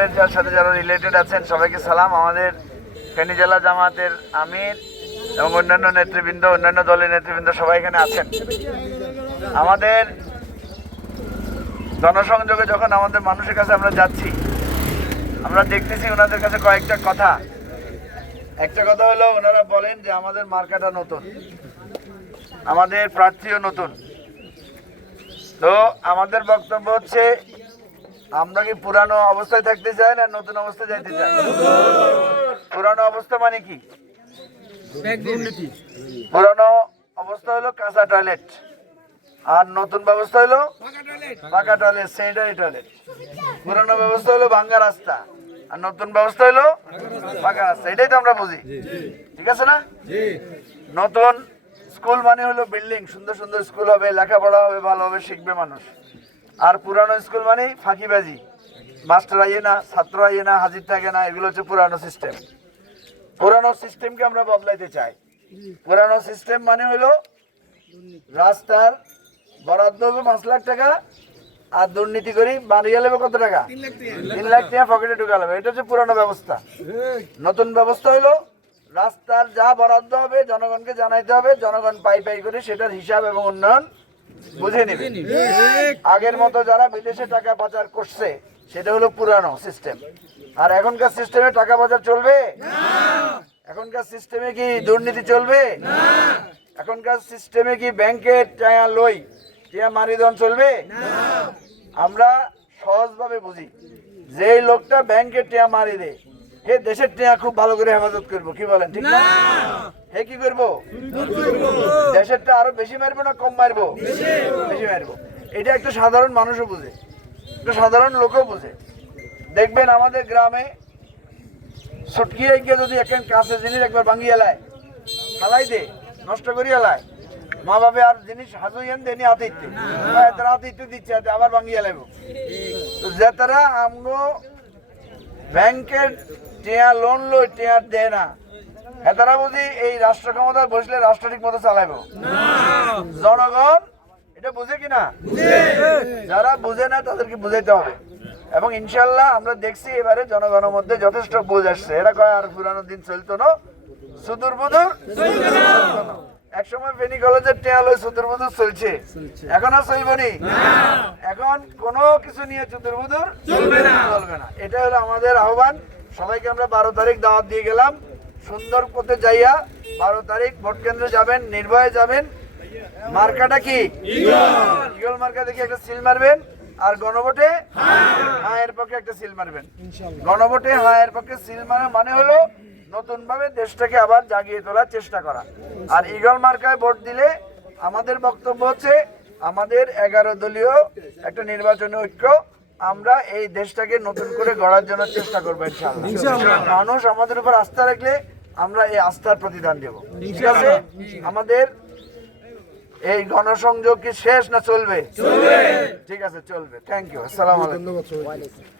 আপনাদের যার সাথে যারা রিলেটেড আছেন সবাইকে সালাম। আমাদের ফেনী জেলা জামাতের আমির এবং অন্যান্য নেতৃবৃন্দ, অন্যান্য দলের নেতৃবৃন্দ সবাই এখানে আছেন। আমাদের জনসংযোগে যখন আমাদের মানুষের কাছে আমরা যাচ্ছি, আমরা দেখতেছি ওনাদের কাছে কয়েকটা কথা। একটা কথা হলো, ওনারা বলেন যে আমাদের মার্কাটা নতুন, আমাদের প্রার্থীও নতুন। তো আমাদের বক্তব্য হচ্ছে, আমরা কি পুরানো অবস্থায় থাকতে চাই না নতুন অবস্থায় যাইতে চাই? পুরানো অবস্থা মানে কি? পুরানো অবস্থা হলো কাঁচা টয়লেট, আর নতুন ব্যবস্থা হলো পাকা টয়লেট, স্যানিটারি টয়লেট। পুরানো ব্যবস্থা হলো ভাঙ্গা রাস্তা, আর নতুন ব্যবস্থা হলো পাকা রাস্তা। এটাই তো আমরা বুঝি, ঠিক আছে না? নতুন স্কুল মানে হলো বিল্ডিং, সুন্দর সুন্দর স্কুল হবে, লেখাপড়া হবে, ভালোভাবে শিখবে মানুষ। আর পুরানো স্কুল মানে ফাঁকিবাজি, মাস্টার আইয়ে না, ছাত্র আইয়ে না, হাজির থাকে না, এগুলো হচ্ছে পুরানো সিস্টেম। পুরানো সিস্টেমকে আমরা বদলাইতে চাই। পুরানো সিস্টেম মানে হলো রাস্তার বরাদ্দ হবে 5 লাখ টাকা, আর দুর্নীতি করি বাড়িয়ে নেবে কত টাকা? 3 লাখ টাকা পকেটে ঢুকালে। এটা হচ্ছে পুরানো ব্যবস্থা। নতুন ব্যবস্থা হলো রাস্তার যা বরাদ্দ হবে জনগণকে জানাইতে হবে, জনগণ পাই পাই করে সেটার হিসাব এবং উন্নয়ন বুঝে নেবে। আগের মতো যারা বিদেশে টাকা পাচার করছে সেটা হলো পুরানো সিস্টেম। আর এখনকার সিস্টেমে টাকা পাচার চলবে? এখনকার সিস্টেমে কি দুর্নীতি চলবে? এখনকার সিস্টেমে কি ব্যাংকের টাকা লই টিয়া মারিদন চলবে? আমরা সহজভাবে বুঝি, যে লোকটা ব্যাংকের টিয়া মারি দে, হে দেশের টিয়া খুব ভালো করে হেফাজত করবো। কি বলেন, ঠিক না? হে কি করবো? দেশেরটা আরো বেশি মারবো না কম মারবো? বেশি মারবো। এটা একটা সাধারণ মানুষও বুঝে, একটা সাধারণ লোকও বুঝে। দেখবেন আমাদের গ্রামে ছটকিয়ে গিয়ে যদি একজন কাছে জিনিস একবার ভাঙিয়ে এলায়, ফালাই দে, নষ্ট করিয়ে এলায়, মা বাবা আর জিনিস হাজুইয়েন দেনি আতিথ্য, তারা আতিথ্য দিচ্ছে, আবার ভাঙিয়ে এলাইব। তো যে তারা আমগো ব্যাংকের টিয়া লোন লই টিয়া দেয় না, এতারা বুঝি এই রাষ্ট্র ক্ষমতায় বসলে রাষ্ট্র ঠিক মতো চালাইব? জনগণ এটা বুঝে কিনা? যারা বুঝে না তাদেরকে বুঝাইতে হবে। এবং ইনশাল্লাহ আমরা দেখছি এবারে জনগণের মধ্যে যথেষ্ট বোঝ আসছে। এরা কয় আর পুরানো দিন চলতো না, সুদূর বুদুর। একসময় ফেনী কলেজের টেয়াল ওই সুদূর বুদুর চলছে, এখন আর চলবনি। এখন কোনো কিছু নিয়ে সুদূর বুদুর চলবে না। এটা হলো আমাদের আহ্বান। সবাইকে আমরা 12 তারিখ দাওয়াত দিয়ে গেলাম, সুন্দর পথে যাইয়া 12 তারিখ ভোট কেন্দ্রে যাবেন, নির্ভয়ে যাবেন। মার্কাটা কি? ইগল মার্কা দেখে একটা সিল মারবেন, আর গণভোটে হায়ের পক্ষে একটা সিল মারবেন। গণভোটে হায়ের পক্ষে সিল মারা মানে হলো নতুন ভাবে দেশটাকে আবার জাগিয়ে তোলার চেষ্টা করা। আর ইগল মার্কায় ভোট দিলে আমাদের বক্তব্য হচ্ছে, আমাদের 11 দলীয় একটা নির্বাচনী ঐক্য, আমরা এই দেশটাকে নতুন করে গড়ার জন্য চেষ্টা করবো ইনশাআল্লাহ। মানুষ আমাদের উপর আস্থা রাখলে আমরা এই আস্থার প্রতিদান দেব। ঠিক আছে? আমাদের এই গণসংযোগ কি শেষ না চলবে? ঠিক আছে, চলবে। Thank you. আসসালামু আলাইকুম।